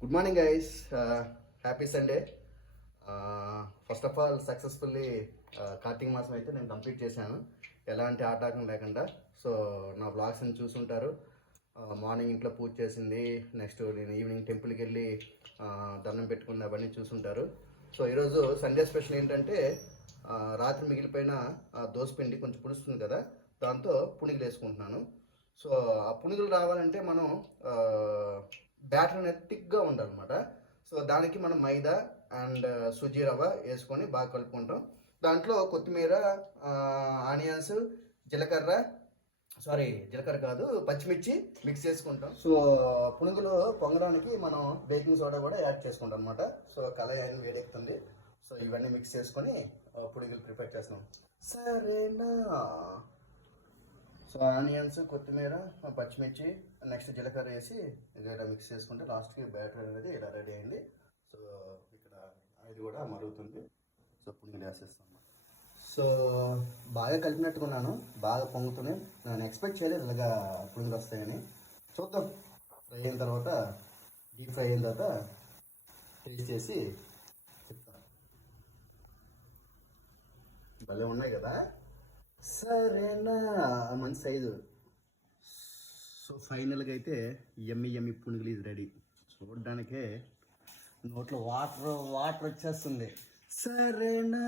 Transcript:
Good morning guys, happy Sunday. First of all successfully Karthika మాసం అయితే నేను కంప్లీట్ చేశాను, ఎలాంటి ఆటంకం లేకుండా. సో నా బ్లాగ్స్ అని చూసుంటారు. మార్నింగ్ ఇంట్లో పూజ చేసింది, నెక్స్ట్ నేను ఈవినింగ్ టెంపుల్కి వెళ్ళి దండం పెట్టుకుని అవన్నీ చూసుంటారు. సో ఈరోజు సండే స్పెషల్ ఏంటంటే రాత్రి మిగిలిపోయిన దోసపిండి కొంచెం పులుస్తుంది కదా, దాంతో పునుగులు వేసుకుంటున్నాను. సో ఆ పునుగులు రావాలంటే మనం బ్యాటర్ అనేది థిక్గా ఉండాలన్నమాట. సో దానికి మనం మైదా అండ్ సుజీ రవ్వ వేసుకొని బాగా కలుపుకుంటాం. దాంట్లో కొత్తిమీర, ఆనియన్స్, జీలకర్ర కాదు పచ్చిమిర్చి మిక్స్ చేసుకుంటాం. సో పునుగులు పొంగడానికి మనం బేకింగ్ సోడా కూడా యాడ్ చేసుకుంటాం అనమాట. సో కళాయి అయిన వేడెక్కుతుంది. సో ఇవన్నీ మిక్స్ చేసుకొని పునుగులు ప్రిపేర్ చేస్తున్నాం. సరేనా? సో ఆనియన్స్, కొత్తిమీర, పచ్చిమిర్చి, నెక్స్ట్ జీలకర్ర వేసి ఇలా మిక్స్ చేసుకుంటే లాస్ట్కి బ్యాటర్ అనేది ఇలా రెడీ అయింది. సో ఇక్కడ ఇది కూడా మరుగుతుంది. సో పునుగులు వేసేస్తాం. సో బాగా కలిపినట్టుకున్నాను, బాగా పొంగుతుంది. నేను ఎక్స్పెక్ట్ చేయలేదు ఇలాగా పునుగులు వస్తాయని. చూద్దాం, ఫ్రై అయిన తర్వాత, డీప్ ఫ్రై అయిన తర్వాత టేస్ట్ చేసి చెప్తాను. భలే ఉన్నాయి కదా, సరేనా? మంచి సైజు. సో ఫైనల్గా అయితే ఎమ్మి పునుగులు ఇది రెడీ. చూడడానికే నోట్లో వాటర్ వచ్చేస్తుంది. సరేనా?